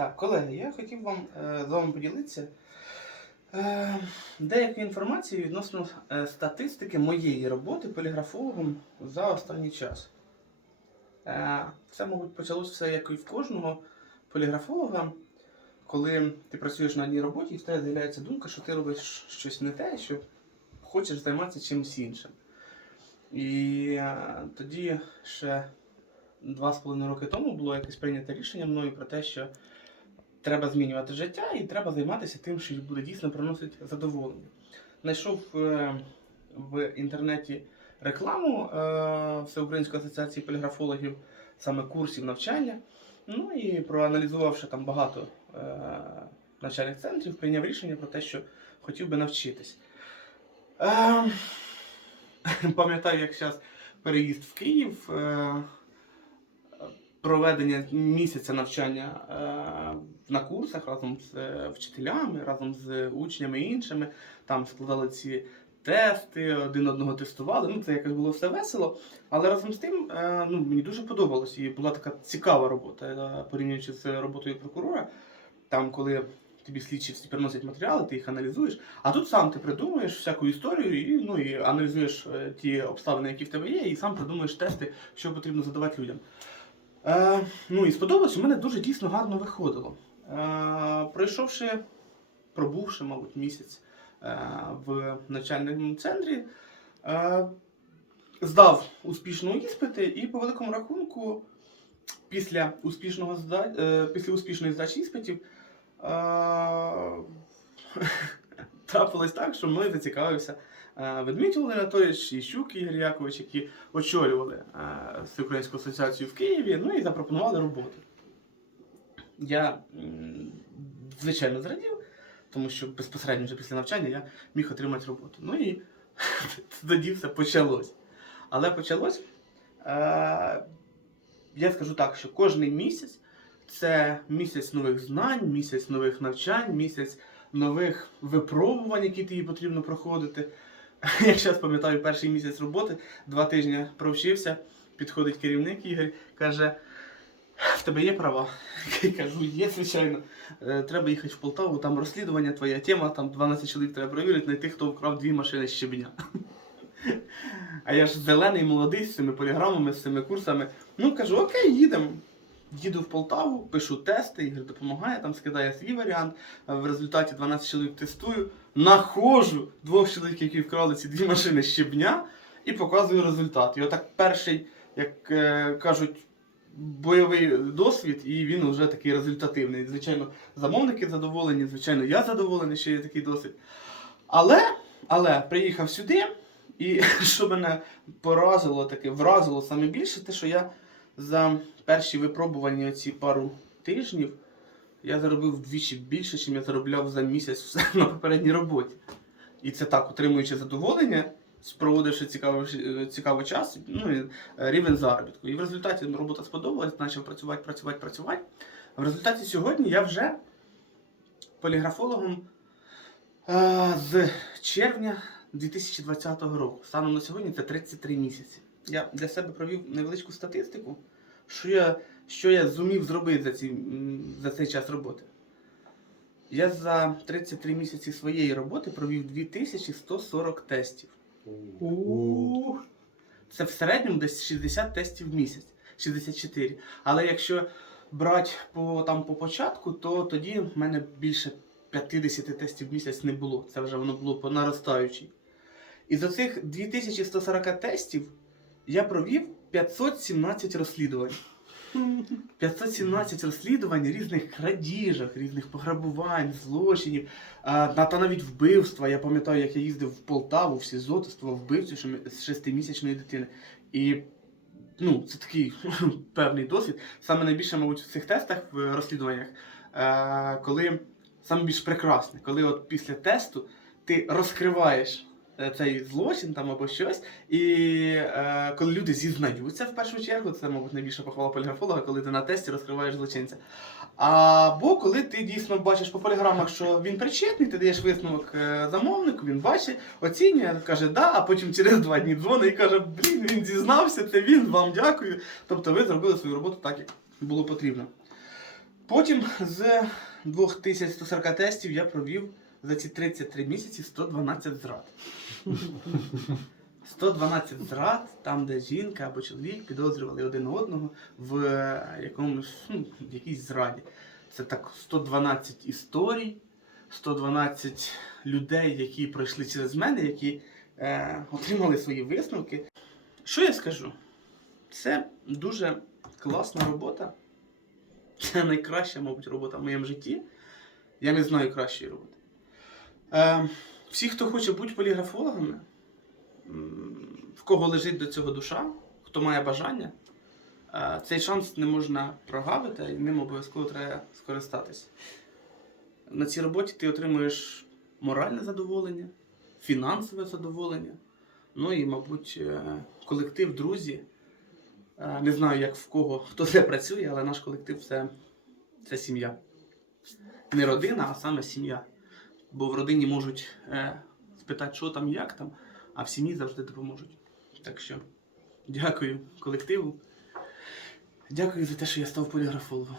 Так, колеги, я хотів вам е, з вами поділитися е, деякою інформацією відносно е, статистики моєї роботи поліграфологом за останній час. Це, мабуть, почалося все як і в кожного поліграфолога, коли ти працюєш на одній роботі і в тебе з'являється думка, що ти робиш щось не те, що хочеш займатися чимось іншим. І тоді ще два з половиною роки тому було якесь прийнято рішення мною про те, що треба змінювати життя і треба займатися тим, що буде дійсно приносити задоволення. Знайшов е, в інтернеті рекламу е, Всеукраїнської асоціації поліграфологів, саме курсів навчання. Ну і проаналізувавши там багато е, навчальних центрів, прийняв рішення про те, що хотів би навчитись. Е, пам'ятаю, як зараз переїзд в Київ. Проведення місяця навчання е, на курсах разом з е, вчителями, разом з учнями і іншими. Там складали ці тести, один одного тестували. Ну, це якось було все весело. Але разом з тим е, ну, мені дуже подобалось. І була така цікава робота, порівнюючи з роботою прокурора. Там, коли тобі слідчі всі приносять матеріали, ти їх аналізуєш. А тут сам ти придумуєш всяку історію і, ну, і аналізуєш ті обставини, які в тебе є, і сам придумуєш тести, що потрібно задавати людям. Е, ну і сподобалось, у мене дуже дійсно гарно виходило. Е, пройшовши, пробувши, мабуть, місяць е, в навчальному центрі, е, здав успішно іспити, і по великому рахунку, після, успішного зда... е, після успішної здачі іспитів, е, трапилось так, що мною зацікавився е, Ведмідь Володимир Анатолійович і Щук Ігор Якович, які очолювали е, Всеукраїнську асоціацію в Києві, ну і запропонували роботу. Я, звичайно, зрадів, тому що безпосередньо вже після навчання я міг отримати роботу. Ну і тоді все почалось. Але почалось, е, я скажу так, що кожний місяць це місяць нових знань, місяць нових навчань, місяць нових випробувань, які тобі потрібно проходити. Як зараз пам'ятаю, перший місяць роботи, два тижні провчився, підходить керівник Ігор, каже: в тебе є права? Я кажу, є, звичайно. Е, Треба їхати в Полтаву, там розслідування, твоя тема, там 12 чоловік треба перевірити, знайти, хто вкрав дві машини щебня. А я ж зелений, молодий, з цими поліграмами, з цими курсами. Ну, кажу, окей, їдемо. Їду в Полтаву, пишу тести, Ігор допомагає, там скидає свій варіант. В результаті 12 чоловік тестую, находжу двох чоловік, які вкрали ці дві машини щебня, і показую результат. І отак перший, як е, кажуть, бойовий досвід, і він вже такий результативний. Звичайно, замовники задоволені, звичайно, я задоволений, що є такий досвід. Але, але приїхав сюди, і що мене поразило, таке вразило саме більше, те, що я за перші випробування ці пару тижнів я заробив вдвічі більше, ніж я заробляв за місяць на попередній роботі. І це так, отримуючи задоволення, проводивши цікавий, цікавий час, ну і е, рівень заробітку. І в результаті робота сподобалась, почав працювати, працювати, працювати. В результаті сьогодні я вже поліграфологом е, з червня 2020 року. Станом на сьогодні це 33 місяці. Я для себе провів невеличку статистику, що я, що я зумів зробити за, ці, за цей час роботи. Я за 33 місяці своєї роботи провів 2140 тестів. Це в середньому десь 60 тестів в місяць, 64. Але якщо брати по, там, по початку, то тоді в мене більше 50 тестів в місяць не було. Це вже воно було по наростаючій. І за цих 2140 тестів я провів 517 розслідувань. 517 розслідувань різних крадіжок, різних пограбувань, злочинів, а, та навіть вбивства. Я пам'ятаю, як я їздив в Полтаву, в СІЗО, тестував вбивцю з шестимісячної дитини. І ну, це такий певний досвід. Саме найбільше, мабуть, в цих тестах, в розслідуваннях, е, коли саме прекрасне, коли от після тесту ти розкриваєш цей злочин там або щось, і е, коли люди зізнаються в першу чергу, це, мабуть, найбільша похвала поліграфолога, коли ти на тесті розкриваєш злочинця. Або коли ти дійсно бачиш по поліграмах, що він причетний, ти даєш висновок е, замовнику, він бачить, оцінює, каже да, а потім через два дні дзвонить і каже, блін, він зізнався, це він, вам дякую. Тобто ви зробили свою роботу так, як було потрібно. Потім з 2140 тестів я провів за ці 33 місяці 112 зрад. 112 зрад, там, де жінка або чоловік підозрювали один одного в е, якомусь ну, в якійсь зраді. Це так 112 історій, 112 людей, які пройшли через мене, які е, отримали свої висновки. Що я скажу? Це дуже класна робота. Це найкраща, мабуть, робота в моєму житті. Я не знаю кращої роботи. Е, всі, хто хоче бути поліграфологами, в кого лежить до цього душа, хто має бажання, е, цей шанс не можна прогавити і ним обов'язково треба скористатися. На цій роботі ти отримуєш моральне задоволення, фінансове задоволення, ну і, мабуть, е, колектив, друзі. Не знаю, як в кого хто де працює, але наш колектив це, це сім'я. Не родина, а саме сім'я. Бо в родині можуть е, спитати, що там, як там, а в сім'ї завжди допоможуть. Так що дякую колективу. Дякую за те, що я став поліграфологом.